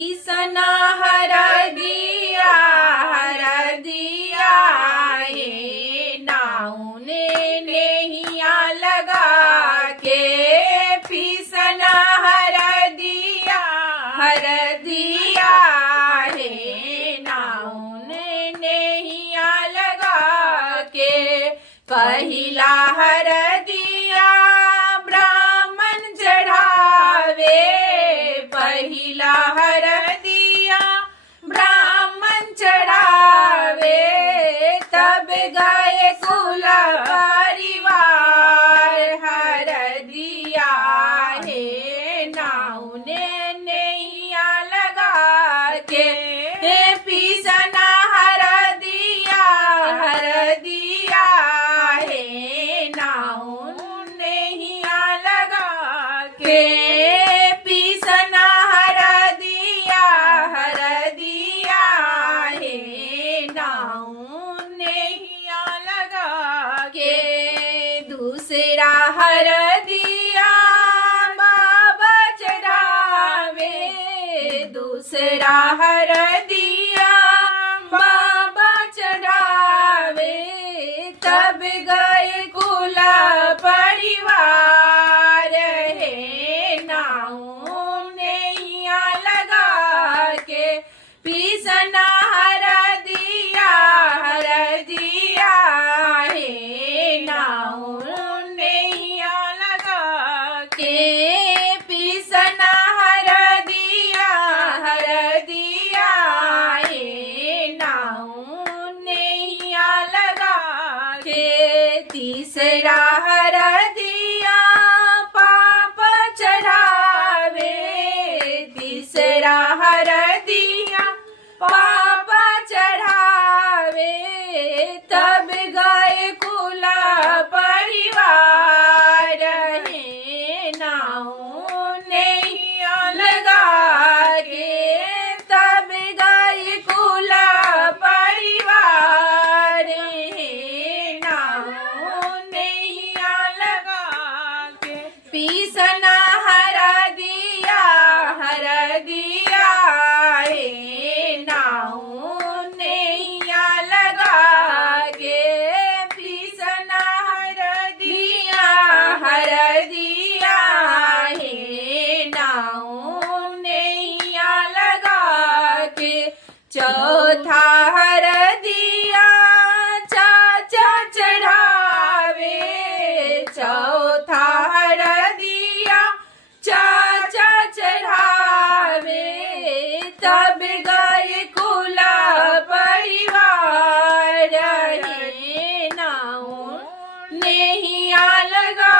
सना हर दिया ये नाउने नैया लगा के फीसना हर दिया है नाउने नैया लगा के पहिला हर दिया ब्राह्मण चढ़ावे पहिला हर दिया ब्राह्मण चढ़ावे तब गए कुल परिवार हर दिया है नाउने नैया लगा के पीसना हर दिया है नाउन नैया लगा के पीसना हर दिया है नाउन नैया लगा के दूसरा हर दिया बाबा चढ़ावे दूसरा हर दिया बाबा चढ़ावे तब गए कुल परिवार है नाउन नैया लगा के पीसना हर दिया है नाउन नैया लगा के पीसना हर दिया है नाउन नैया लगा के तीसरा हर दिया पाप चढ़ावे तीसरा हर दिया पाप चढ़ावे तब गए कुल परिवार है नाउन नैया लगा के तब गए कुल परिवार है नाउन नैया लगा के पीसना हर दिया है नाउन नैया लगा के पीसना हर दिया है नाउन नैया लगा के चौथा हर दिया चाचा चढ़ावे चौथा हर दिया चाचा चढ़ावे तब गए कुल परिवार है नाउन नैया लगा